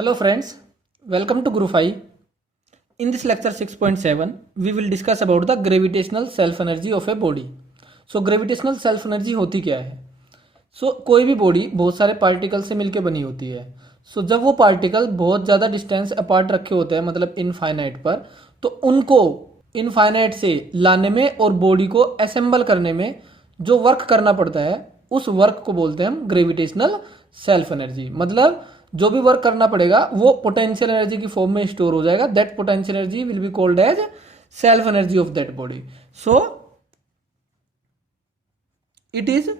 Hello friends, welcome to Group 5. In this lecture 6.7, we will discuss about the gravitational self energy of a body. So gravitational self energy होती क्या है? कोई भी body बहुत सारे particle से मिलकर बनी होती है. जब वो पार्टिकल बहुत ज़्यादा डिस्टेंस अपार्ट रखे होते हैं मतलब इनफाइनाइट पर, तो उनको इनफाइनाइट से लाने में और बॉडी को असेंबल करने में जो वर्क करना पड़ता है उस वर्क को बोलते हैं हम ग्रेविटेशनल सेल्फ एनर्जी. मतलब जो भी वर्क करना पड़ेगा वो पोटेंशियल एनर्जी की फॉर्म में स्टोर हो जाएगा. That potential energy will be called as self energy of that body. So it is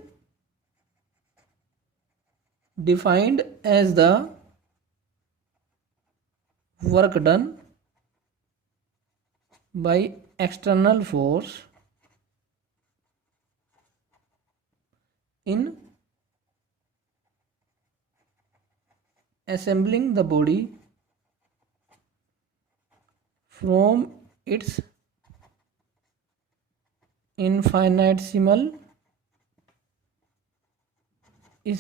defined as the work done by external force in assembling the body from its infinitesimal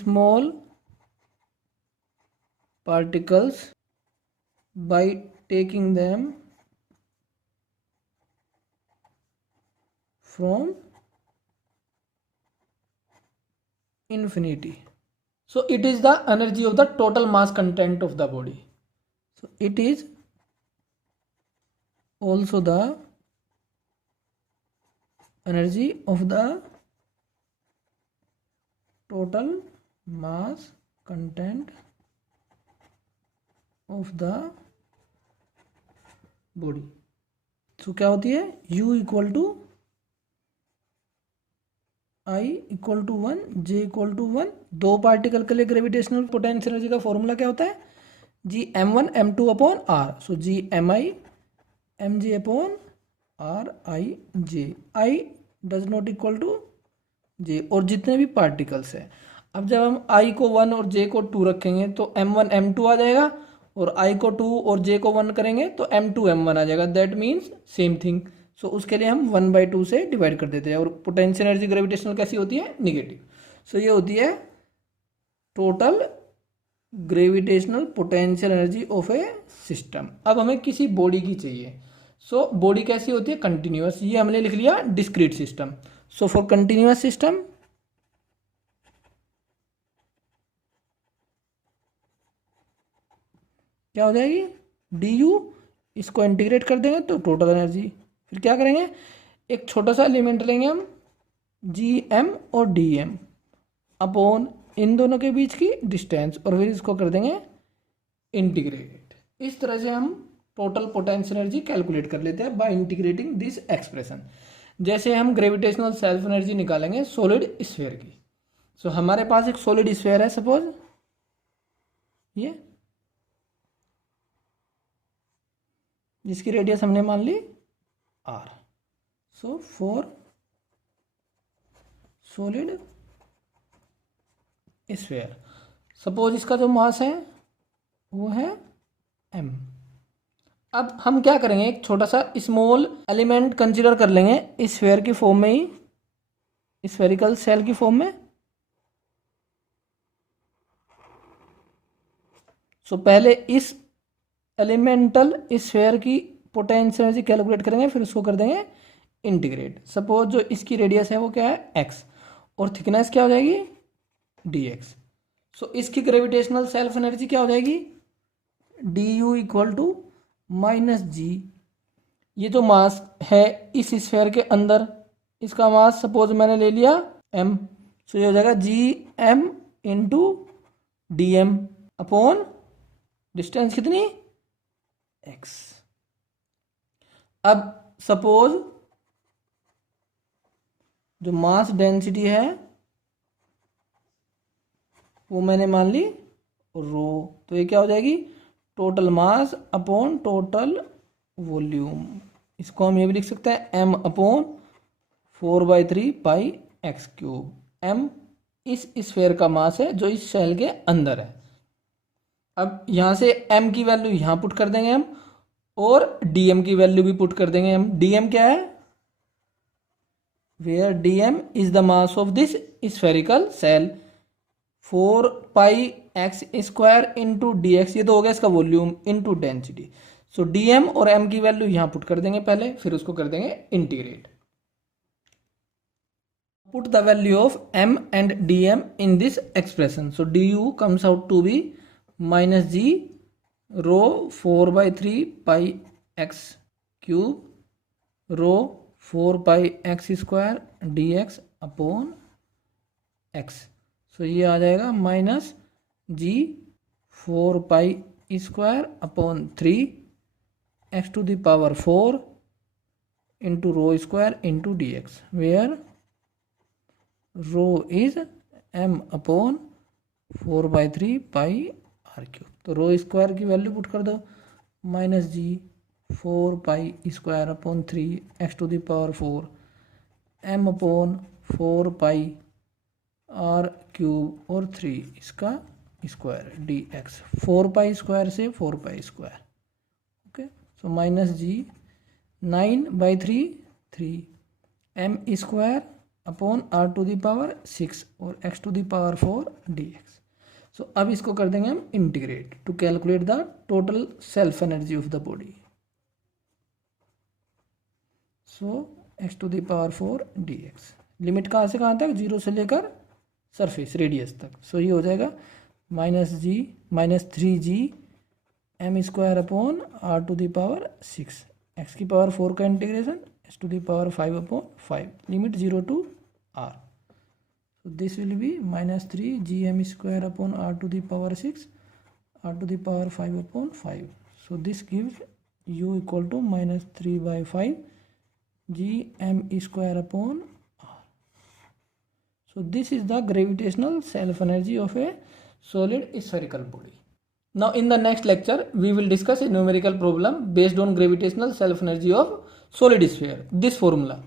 small particles by taking them from infinity. So it is the energy of the total mass content of the body. So it is also the energy of the total mass content of the body. So क्या होती है? U equal to I equal to 1, J equal to 1. दो particle के लिए gravitational potential energy का formula क्या होता है? G m1 m2 upon R. So G mi mj upon R I J. I does not equal to J. और जितने भी पार्टिकल्स है, अब जब हम I को 1 और J को 2 रखेंगे तो m1 m2 आ जाएगा, और I को 2 और J को 1 करेंगे तो m2 m1 आ जाएगा. That means same thing. So उसके लिए हम 1/2 से डिवाइड कर देते हैं. और पोटेंशियल एनर्जी ग्रेविटेशनल कैसी होती है? नेगेटिव. सो ये होती है total gravitational potential energy of A system. अब हमें किसी बॉडी की चाहिए. बॉडी कैसी होती है? कंटिन्यूअस. ये हमने लिख लिया discrete system. For continuous system क्या हो जाएगी? du. इसको इंटीग्रेट कर देंगे तो टोटल एनर्जी. फिर क्या करेंगे? एक छोटा सा एलिमेंट लेंगे हम gm और dm अपॉन इन दोनों के बीच की डिस्टेंस, और फिर इसको कर देंगे इंटीग्रेट. इस तरह से हम टोटल पोटेंशियल एनर्जी कैलकुलेट कर लेते हैं बाय इंटीग्रेटिंग दिस एक्सप्रेशन. जैसे हम ग्रेविटेशनल सेल्फ एनर्जी निकालेंगे सॉलिड स्फीयर की. हमारे पास एक सॉलिड स्फीयर है, सपोज ये, जिसकी रेडियस हमने मान ली r. For solid sphere suppose इसका जो मास है वो है m. अब हम क्या करेंगे? एक छोटा सा स्मॉल एलिमेंट कंसीडर कर लेंगे इस स्फीयर की फॉर्म में ही, स्फेरिकल सेल की फॉर्म में. पहले इस एलिमेंटल स्फीयर की पोटेंशियल एनर्जी कैलकुलेट करेंगे, फिर उसको कर देंगे इंटीग्रेट. सपोज जो इसकी रेडियस है वो क्या है? x, और थिकनेस क्या हो जाएगी? dx. इसकी ग्रेविटेशनल सेल्फ एनर्जी क्या हो जाएगी? du इक्वल टू माइनस जी. ये जो मास है इस स्फीयर के अंदर, इसका मास सपोज मैंने ले लिया m. ये हो जाएगा gm into d m upon distance कितनी? x. अब सपोज जो मास डेंसिटी है वो मैंने मान ली रो. तो ये क्या हो जाएगी? Total mass upon total volume. इसको हम ये भी लिख सकते हैं m अपॉन 4/3 पाई x क्यूब. m इस स्फीयर का मास है जो इस सेल के अंदर है. अब यहाँ से m की वैल्यू यहाँ पुट कर देंगे हम, और dm की वैल्यू भी पुट कर देंगे हम. dm क्या है? Where dm is the mass of this spherical shell. 4 pi x square into d x, ये तो हो गया इसका volume, into density. So d m और एम की वैल्यू यहाँ पुट कर देंगे पहले, फिर उसको कर देंगे integrate. Put the value of m and d m in this expression. So d u comes out to be minus g rho 4/3 pi x cube row 4 pi x square d x upon x. So ये आ जाएगा minus G 4 pi square upon 3 x to the power 4 into rho square into d x, where rho is M upon 4/3 pi R cube. तो rho square की value put कर दो, minus G 4 pi square upon 3 x to the power 4 M upon 4 pi R cube और 3 इसका square d x, 4 pi square से 4 pi square. Okay, so minus G 9/3 3 M square upon are to the power 6 और x to the power 4 d x. So अब इसको कर देंगे हम integrate to calculate the total self energy of the body. So x to the power 4 d x, limit कहाँ से कहाँ तक, 0 से लेकर सरफेस रेडियस तक। सो ये हो जाएगा minus 3g m square upon are to the power 6 x की पावर 4 का integration x to the power 5 upon 5 limit 0 to r। So this will be minus 3 gm square upon r to the power 6 r to the power 5 upon 5. So this gives u equal to minus 3/5 gm square upon r. So this is the gravitational self energy of a solid spherical body. Now in the next lecture we will discuss a numerical problem based on gravitational self energy of solid sphere. This formula